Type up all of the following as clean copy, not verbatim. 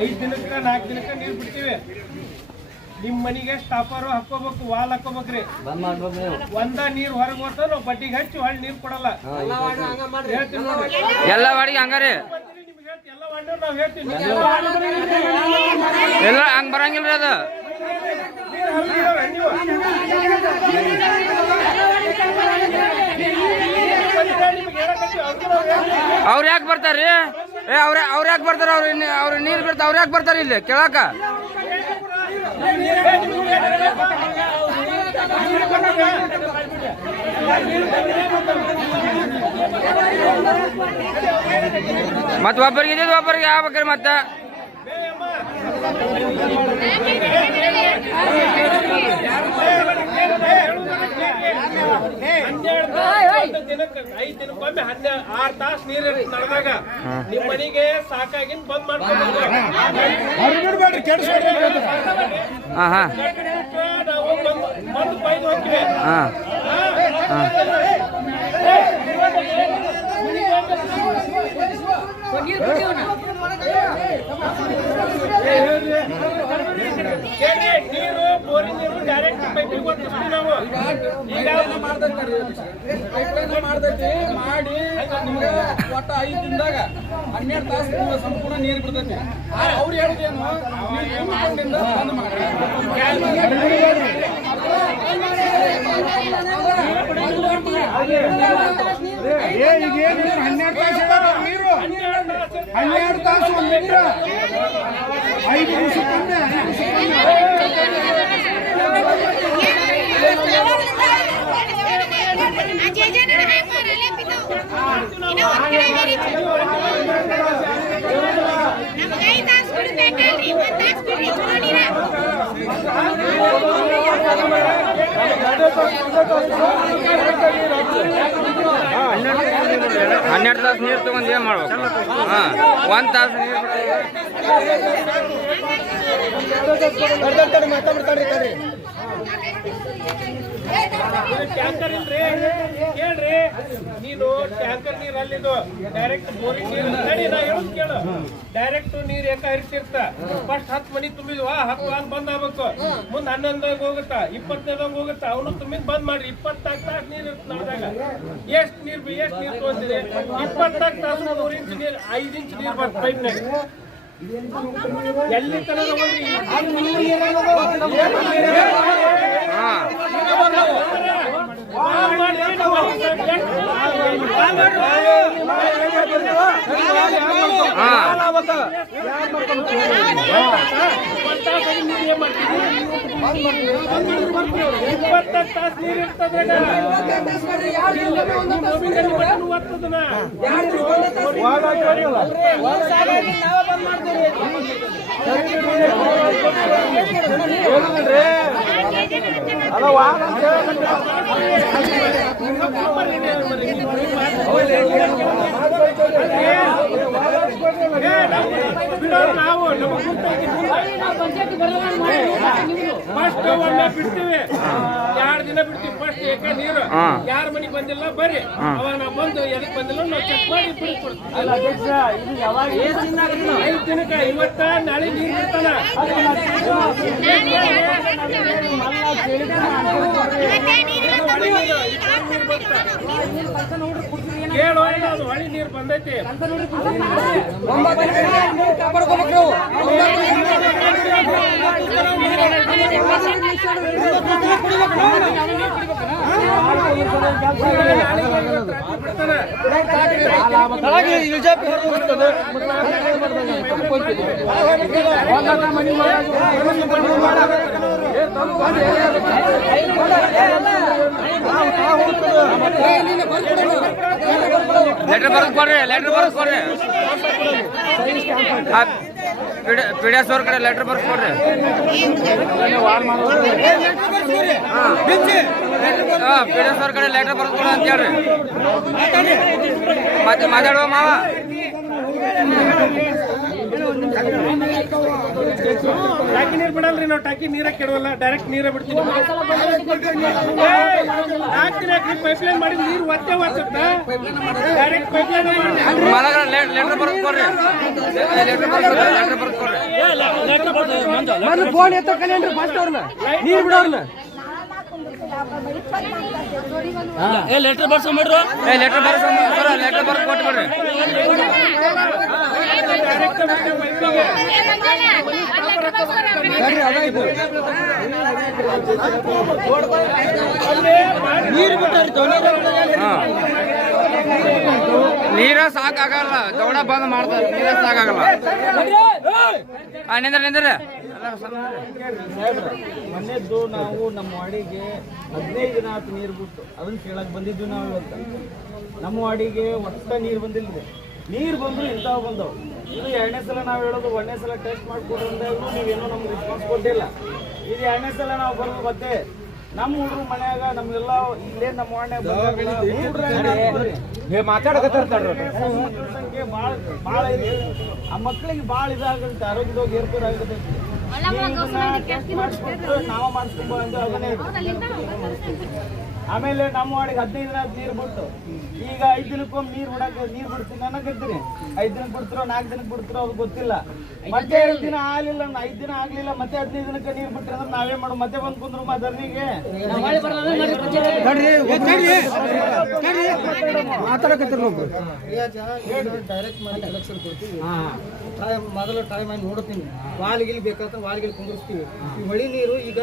5 ದಿನಕ್ಕೆ 4 ದಿನಕ್ಕೆ ನೀರು ಬಿಡ್ತೀವಿ. ನಿಮ್ಮ ಮನೆಗೆ ಸ್ಟಾಪರು ಹಾಕೋಬೇಕು, ವಾಲ್ ಹಾಕೋಬೇಕ್ರಿ. ಒಂದ ನೀರು ಹೊರಗೆ ಹೋಗ್ತಾವ, ನಾವು ಬಡ್ಡಿಗೆ ಹಚ್ಚಿ ಹೊಳ್ಳಿ ನೀರು ಕೊಡಲ್ಲ. ಹೇಳ್ತೀನಿ ನೋಡ್ರಿ, ಎಲ್ಲ ವಾಡಿಗೆ ಹಂಗಾರಿ ಎಲ್ಲ ವಾರ್ಡ್ ನಾವು ಹೇಳ್ತೀವಿ. ಎಲ್ಲ ಹಂಗ್ ಬರಂಗಿಲ್ರಿ ಅದು. ಅವ್ರು ಯಾಕೆ ಬರ್ತಾರ್ರಿ? ಅವ್ರು ಯಾಕೆ ಬರ್ತಾರ? ಅವ್ರ ನೀರು ಬಿಡ್ತಾರ, ಅವ್ರು ಯಾಕೆ ಬರ್ತಾರ ಇಲ್ಲಿ ಕೇಳಾಕ? ಮತ್ತ ಒಬ್ಬರಿಗೆ ಒಬ್ಬರಿಗೆ ಆಗ್ಬೇಕ್ರಿ. ಮತ್ತ ದಿನಕ್ಕೆ 5 ದಿನಕ್ಕೊಮ್ಮೆ 6 ತಾಸು ನೀರು ನಡೆದಾಗ ನಿಮ್ಮ ಮನೆಗೆ ಸಾಕಾಗಿನ್ ಬಂದ್ ಮಾಡ್ಕೊಡ್ರಿ. ನಾವು ಬಂದು ಬೈದು ಹೋಗ್ತೀವಿ. ನೀರು ಬೋರಿನ ನೀರು ಡೈರೆಕ್ಟ್ ಪೈಪಿಗೆ ಕೊಡ್ತೀವಿ ನಾವು. ಈಗ ಮಾಡ್ತೈತಿ ಮಾಡಿ ನಿಮ್ಗೆ ಒಟ್ಟ 5 ದಿನದಾಗ 12 ತಾಸು ಸಂಪೂರ್ಣ ನೀರು ಬಿಡ್ತೈತಿ. ಅವ್ರು ಹೇಳುದೇನು ಬಂದ್ ಮಾಡಿ ಈಗೇನು 12 ತಾಸು ನೀರು 12 ತಾಸು 1 ಲೀಟರ್ 5 ನಿಮಿಷಕ್ಕೊಮ್ಮೆ ಹನ್ನೆರಡು ತಾಸು ನೀರು ತಗೊಂಡು ಏನ್ ಮಾಡ್ಬೇಕು? 1 ತಾಸು ನೀರು ಟ್ಯಾಂಕರ್ ಇಲ್ರಿ. ಕೇಳ್ರಿ, ನೀನು ಟ್ಯಾಂಕರ್ ನೀರು ಅಲ್ಲಿದು ಡೈರೆಕ್ಟ್ ಬೋರಿಂಗ್ ನೀರು ನಡಿ. ನಾ ಹೇಳೋದು ಕೇಳು, ಡೈರೆಕ್ಟ್ ನೀರು ಯಾಕ ಹರಿತಿರ್ತ. ಫಸ್ಟ್ 10 ಮನಿ ತುಂಬಿದ್ವಾ 10 ವಾರ ಬಂದ್ ಆಗ್ಬೇಕು. ಮುಂದ್ 11 ಹೋಗುತ್ತ, 25 ಹೋಗುತ್ತ. ಅವನು ತುಂಬಿದ್ ಬಂದ್ ಮಾಡ್ರಿ. 24 ತಾಸು ನೀರು ಇರ್ತ ನಡೆದಾಗ ಎಷ್ಟ್ ನೀರು ತಗೊಂತೀರಿ? 24 ತಾಸು 3 ಇಂಚ್ ನೀರು 5 ಇಂಚ್ ನೀರು ಬರ್ತ ಪೈಪ್ನಾಗ. ಎಲ್ಲಿ ತರ ನೀರು ಇರ್ತದೆ. ನಾವು ಫಸ್ಟ್ ಒಮ್ಮೆ ಬಿಡ್ತೀವಿ, 2 ದಿನ ಬಿಡ್ತೀವಿ. ಫಸ್ಟ್ ಏಕ ನೀರು ಯಾರ ಮನೆಗೆ ಬಂದಿಲ್ಲ ಬರ್ರಿ, ಅವಾಗ ನಾವು ಬಂದು ಎದಕ್ ಬಂದಿಲ್ಲ ನಾವು ಚೆಕ್ ಮಾಡಿ ಬಿಡ್ಕೊಡ್ತೀವಿ. 5 ದಿನಕ್ಕೆ ಇವತ್ತ ನಾಳೆ ನೀರು ಬಿಡ್ತಾನ. ಕೇಳೋ ಅದು ಹೊಳಿ ನೀರು ಬಂದೈತಿ. ಲೆಟರ್ ಬರ್ದು ಕೊಡ್ರಿ. ಪಿಡಿಎಸ್ ಅವ್ರ ಕಡೆ ಲೆಟರ್ ಬರ್ದು ಕೊಡ್ರಿ. ಪಿಡಿಎಸ್ ಅವ್ರ ಕಡೆ ಲೆಟರ್ ಬರ್ದು ಕೊಡ ಅಂತ ಹೇಳ್ರಿ. ಮತ್ತೆ ಮಾತಾಡುವ ಮಾವ. ಟಾಕಿ ನೀರು ಬಿಡಲ್ರಿ ನಾವು. ಟಾಕಿ ನೀರ ಕೆಡವಲ್ಲ, ಡೈರೆಕ್ಟ್ ನೀರ ಬಿಡ್ತೀವಿ. ಪೈಪ್ಲೈನ್ ಮಾಡಿ ನೀರು ಒತ್ತೆ ಡೈರೆಕ್ಟ್ ಪೈಪ್ಲೈನ್ ಮಾಡಿ ಲೆಟರ್ ಬರ್ದು ಕೊಡ್ರಿ. ಮೊದ್ಲು ಫೋನ್ ಎತ್ತ ಕಲಿಯನ್ರಿ ಫಸ್ಟ್ ಅವ್ರನ್ನ ನೀರ್ ಬಿಡೋರ್ನ ಲೆಟರ್ ಬರ್ಸ ಮಾಡ್ರು ಲೆಟರ್ ಬರ್ಸ ಲೆಟರ್ ಬರ್ಸ್ ಕೊಟ್ಟು ಬಿಡ್ರಿ ನೀರ ಸಾಕಾಗಲ್ಲ ದೌಡ ಬಂದ್ ಮಾಡ್ತಾರೆ ನೀರ ಸಾಕಾಗಲ್ಲ ನಿಂದ್ರೆ ಮೊನ್ನೆದ್ದು ನಾವು ನಮ್ಮ ವಾಡಿಗೆ 15 ದಿನ ಆತು ನೀರು ಬಿಟ್ಟು ಅದನ್ನ ಕೇಳಕ್ ಬಂದಿದ್ವಿ ನಾವು ಇವತ್ತು. ನಮ್ಮ ವಾಡಿಗೆ ಒಟ್ಟ ನೀರು ಬಂದಿಲ್ರಿ. ನೀರು ಬಂದ್ರು ಇಂಥವು ಬಂದವು. ಇದು 2ನೇ ಸಲ ನಾವು ಹೇಳೋದು, 1ನೇ ಸಲ ಟೆಸ್ಟ್ ಮಾಡ್ಕೊಡ್ರಿ ಅಂದಾಗೂ ನೀವೇನೋ ನಮ್ಗೆ ರೆಸ್ಪಾನ್ಸ್ ಕೊಟ್ಟಿಲ್ಲ. ಇದು 2ನೇ ಸಲ ನಾವು ಬರೋದು ಮತ್ತೆ ನಮ್ಮ ಹುಡುಗರು ಮನ್ಯಾಗ ನಮ್ಗೆಲ್ಲ ಇಲ್ಲೇ ನಮ್ಮ ವಾಡ್ನ್ಯಾಗ ಮಾತಾಡಕತ್ತಾರ ಸಂಖ್ಯೆ ಭಾಳ ಐತಿ. ಆ ಮಕ್ಳಿಗೆ ಭಾಳ ಇದಾಗುತ್ತೆ, ಆರೋಗ್ಯದಾಗ ಏರ್ಪೇರ್ ಆಗತೈತಿ. ಟೆಸ್ಟ್ ಮಾಡಿಸ್ಬಿಟ್ಟು ನಾವು ಮಾಡಿಸ್ಕೊಂಬ ಅಂತ ಅದನ್ನೇ ಆಮೇಲೆ ನಮ್ಮ ವಾಡಿಗೆ 15 ದಿನ ನೀರು ಬಿಟ್ಟು ಈಗ 5 ದಿನಕ್ಕೊಮ್ಮೆ ನೀರು ಬಿಡಕ್ಕೆ ನೀರು ಬಿಡ್ತೀನಿ ಅನ್ನಕತ್ತೀನಿ. 5 ದಿನಕ್ಕೆ ಬಿಡ್ತಿರೋ 4 ದಿನಕ್ಕೆ ಬಿಡ್ತಿರೋ ಅದು ಗೊತ್ತಿಲ್ಲ. ಮತ್ತೆ 5 ದಿನ ಆಗಲಿಲ್ಲ, 5 ದಿನ ಆಗ್ಲಿಲ್ಲ, ಮತ್ತೆ 15 ದಿನಕ್ಕೆ ನೀರು ಬಿಟ್ರೆ ಅಂದ್ರೆ ನಾವೇ ಮಾಡು, ಮತ್ತೆ ಬಂದ್ ಕುಂದ್ರು ಧರಣಿಗೆ ಡೈರೆಕ್ಟ್ ಮಾಡಿ ಎಲೆಕ್ಷನ್ ಕೊಡ್ತೀವಿ. ಮೊದಲು ಟ್ರೈ ಮಾಡಿ ನೋಡ್ತೀನಿ, ವಾಲ್ಗಿಲ್ ಬೇಕಾದ್ರೆ ವಾಲ್ಗಿಲ್ ಕುಂದಿರ್ಸ್ತೀವಿ. ಈ ಹೊಳಿ ನೀರು ಈಗ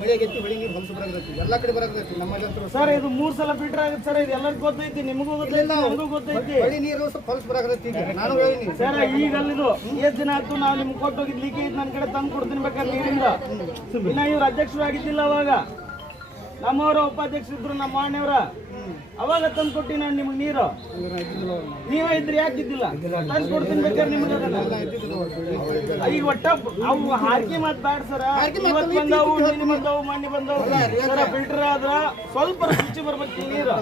ಮಳೆಗೆತ್ತಿ ಹೊಳಿ ನೀರು ಹೊಲಸು ಬರಾಕತ್ತಿ, ಎಲ್ಲ ಕಡೆ ಬರಾಕತ್ತಿ. ನಮ್ಮಲ್ಲಿ ಸರ್ ಇದು 3 ಸಲ ಫಿಲ್ಟರ್ ಆಗುತ್ತೆ ಸರ್. ಇದು ಎಲ್ಲರಿಗೂ ಗೊತ್ತೈತಿ, ನಿಮಗೂ ಗೊತ್ತೈತಿ, ನಮಗೂ ಗೊತ್ತೈತಿ. ಹೊಳಿ ನೀರು ಸ್ವಲ್ಪ ಹೊಲಸು ಬರಾಕತ್ತಿ. ನಾನು ಹೇಳಿನಿ ಸರ್, ಈಗ ಅಲ್ಲಿದು ಎಷ್ಟು ದಿನ ಆಯ್ತು ನಾವು ನಿಮ್ಗೆ ಕೊಟ್ಟು ಹೋಗಿದ್ ಲೀಕೇಜ್ ನನ್ನ ಕಡೆ ತಂದು ಕೊಡ್ತೀನಿ ಬೇಕಾದ್ರೆ ನೀರಿಂದ. ಇನ್ನ ಇವ್ರು ಅಧ್ಯಕ್ಷರು ಆಗಿದ್ದಿಲ್ಲ ಅವಾಗ, ನಮ್ಮವರ ಉಪಾಧ್ಯಕ್ಷರಿದ್ರು ನಮ್ಮ ವಾರ್ಡ್ನವರ, ಅವಾಗ ತಂದು ಕೊಟ್ಟಿ ನಾನು ನಿಮ್ಗೆ ನೀರು. ನೀವೇ ಇದ್ರಿ ಯಾಕಿದ್ದಿಲ್ಲ, ತಂದು ಕೊಡ್ತೀನಿ ಬೇಕಾದ್ರೆ ನಿಮ್ಗೆ. ಈಗ ಒಟ್ಟ ಅವು ಹಾರಿಕೆ ಮಾತು ಬ್ಯಾಡ ಸರ. ಇವತ್ತು ಬಂದವು, ನಿನ್ನೆ ಬಂದವು, ಮೊನ್ನೆ ಬಂದವು ಸರ. ಫಿಲ್ಟರ್ ಆದ್ರ ಸ್ವಲ್ಪ ರುಚಿ ಬರ್ಬೇಕು ನೀರು.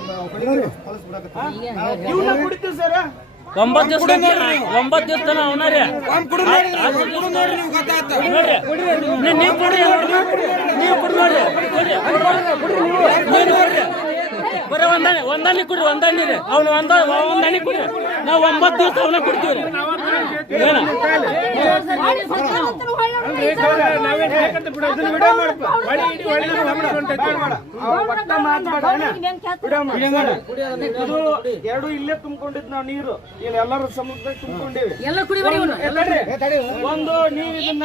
ಇವನ್ನ ಕುಡಿತೀವಿ ಸರ. 9 ದಿವಸ ತನ ಅವನಾರಿ ನೀವು ಕೊಡ್ರಿ, ನೀವು ಕೊಡಿ ನೋಡ್ರಿ, ಬರೀ ಒಂದಾನಿ ಕೊಡ್ರಿ, ಒಂದಾನಿ ರೀ. ಅವ್ನು ಒಂದಾನಿ ಕೊಡ್ರಿ, ನಾವು 9 ದಿವಸ ಅವನ್ನ ಕೊಡ್ತೀವಿ. ಎರಡು ಇಲ್ಲೇ ತುಂಬಿಕೊಂಡಿದ್ ನಾವು ನೀರು, ಇಲ್ಲಿ ಎಲ್ಲರೂ ಸಮುದ್ರದಾಗ ತುಂಬಿಕೊಂಡಿವಿ. ಒಂದು ನೀವು ಇದನ್ನ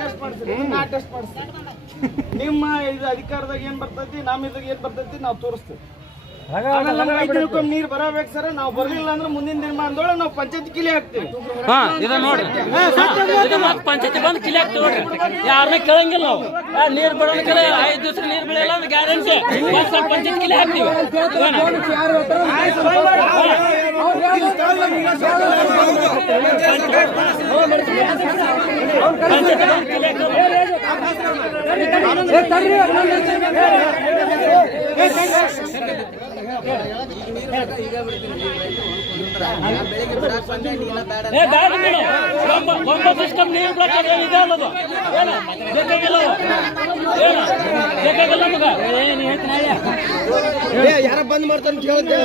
ಟೆಸ್ಟ್ ಮಾಡಿಸ್ರಿ, ನಾ ಟೆಸ್ಟ್ ಮಾಡಿಸ್ತೀನಿ. ನಿಮ್ಮ ಇದು ಅಧಿಕಾರದಾಗ ಏನ್ ಬರ್ತೈತಿ, ನಮ್ಮ ಇದಾಗ ಏನ್ ಬರ್ತೈತಿ ನಾವು ತೋರಿಸ್ತೀವಿ. 5 ದಿನಕ್ಕೊಮ್ಮೆ ನೀರು ಬರಬೇಕು ಸರ್. ನಾವು ಬರ್ಲಿಲ್ಲ ಅಂದ್ರೆ ಮುಂದಿನ ನಿರ್ಮಾಣದೊಳಗೆ ನಾವು ಪಂಚಾಯತ್ ಕಿಲಿ ಹಾಕ್ತೀವಿ. ನೋಡ್ರಿ, ಪಂಚಾಯತಿ ಬಂದು ಕಿಲಿ ಹಾಕ್ತೀವಿ ನೋಡ್ರಿ. ಯಾರನ್ನ ಕೇಳಂಗಿಲ್ಲ ನಾವು. ನೀರು ಬರೋಣ ಕೆಲ 5 ದಿವಸ ನೀರು ಬೆಳೆಯಲ್ಲ ಅಂದ್ರೆ ಗ್ಯಾರಂಟಿ ಪಂಚಾಯತ್ ಕಿಲಿ ಹಾಕ್ತೀವಿ. ನೀರು ಬಿಡಕ್ಕೆ ಇದೆ ಅನ್ನೋದು ಬೇಕಾಗಿಲ್ಲ, ಬೇಕಾಗಿಲ್ಲ ಮಗ. ಯಾರ ಬಂದ್ ಮಾಡ್ತಾನೆ ಕೇಳ್ತೇವೆ.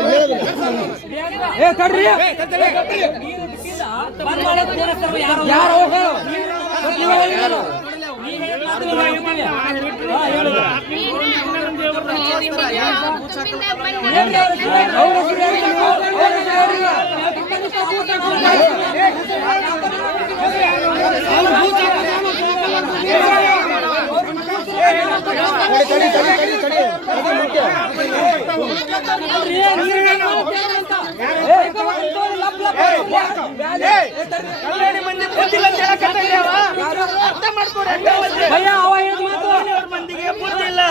ಮಂದಿಗೆ ಬುದ್ಧಿಲ್ಲ,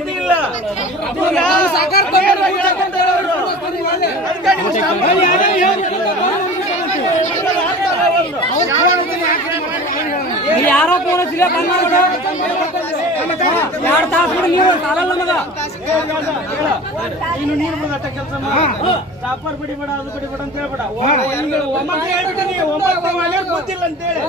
ಇದಿಲ್ಲ. ಯಾರೋ ಪೋಲಿಸಿಲ್ಲ ಬಂದ 2 ತಾಸು ನೀರು ಸಾಲಲ್ಲ ನಮಗ. ನೀನು ನೀರು ಬಂದ ಕೆಲಸ ಚಾಪರ್ ಬಿಡಿಬೇಡ, ಅದು ಬಿಡಿಬೇಡ ಅಂತ ಹೇಳ್ಬೇಡ. ಗೊತ್ತಿಲ್ಲ ಅಂತೇಳಿ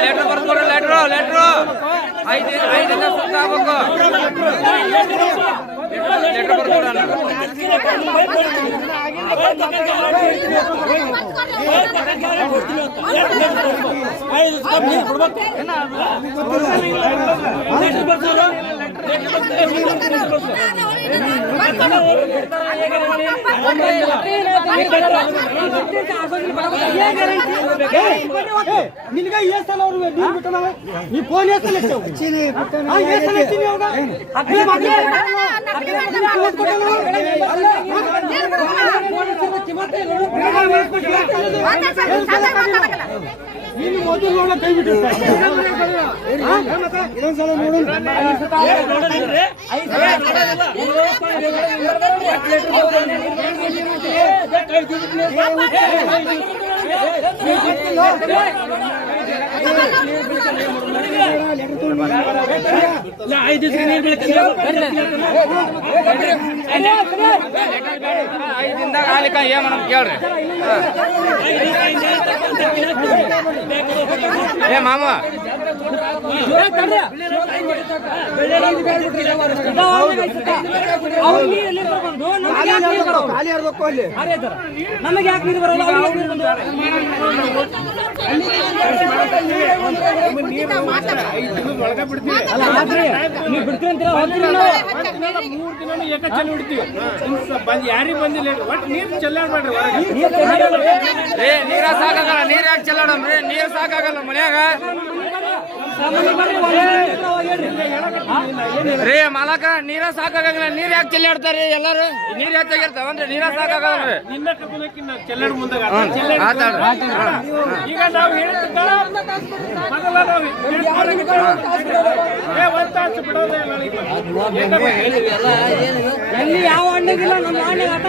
ಲೆಟ್ರ್ ಬರ್ಕೊಡ್ರಿ ಲೆಟ್ರು 5 ದಿನ ಸುತ್ತ ಆಗ್ಬೇಕು ಲೆಟ್ರ್ ಬರ್ಕೊಡೋಣ ನಿನ್ಗ ಏನ್ ಸಲ ಅವ್ರು ನೀರ್ ಬಿಟ್ಟ ನೀ ಫೋನ್ ಏನ್ ನೀನು ಮೊದಲು ನೋಡ ಕೈ ಬಿಟ್ಟಿರ್ತಾರೆ ಇದೊಂದ್ಸಲ ಐದು ದಿವಸ ನೀರು ಐದು ದಿನದಾಗ ಆಗ್ಲಿಕ್ಕ ಏನ್ ಮಾಡೋದು ಕೇಳ್ರಿ ಏ ಮಾಮ ನಮಗೆ ಯಾಕೆ ನೀರು ಬರಲ್ಲ ಒಳಗೆ ಬಿಡ್ತೀವಿ ನೀವು ಬಿಡ್ತೀರಿ ಅಂತೀರ 3 ದಿನ ಏಕ ಚೆಲ್ಲಿ ಬಿಡ್ತೀವಿ ಯಾರಿಗೆ ಬಂದಿಲ್ಲ ಒಟ್ಟು ನೀರು ಚೆಲ್ಲಾಡ್ಬೇಡ್ರಿ ನೀರ ಸಾಕಾಗಲ್ಲ ನೀರ್ ಯಾಕೆ ಚೆಲ್ಲಾಡಮ್ರಿ ನೀರ್ ಸಾಕಾಗಲ್ಲ ಮನ್ಯಾಗ ರೇ ಮಾಲಕ ನೀರ ಸಾಕಾಗಲ್ಲ ನೀರ್ ಯಾಕೆ ಚೆಲ್ಲಾಡ್ತಾರ್ರಿ ಎಲ್ಲಾರು ನೀರ್ ಹೆಚ್ಚಾಗಿರ್ತಾವನ್ರಿ ನೀರ ಸಾಕಾಗಲ್ರಿ ನಿನ್ನ ಕಬ್ಬನಕ್ಕಿನ್ನ ಚೆಲ್ಲಾಡ್ ಮುಂದಾಗ ಆತಾಡ್ರಿ ಈಗ ನಾವು ಹೇಳ್ತಿದ್ದ ಮೊದಲ ನಾವು ಒಂದು ತಾಸು ಬಿಡೋದೇ ಎಲ್ಲಿ ಯಾವ ಹಣ್ಣಿಗಿಲ್ಲ ನಮ್ಮ ಹಣ್ಣಿಗೆ ಆಟ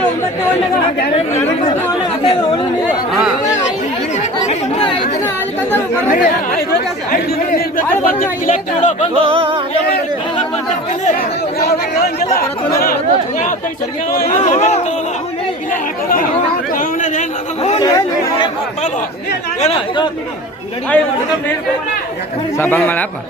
9 Sabang Malapa.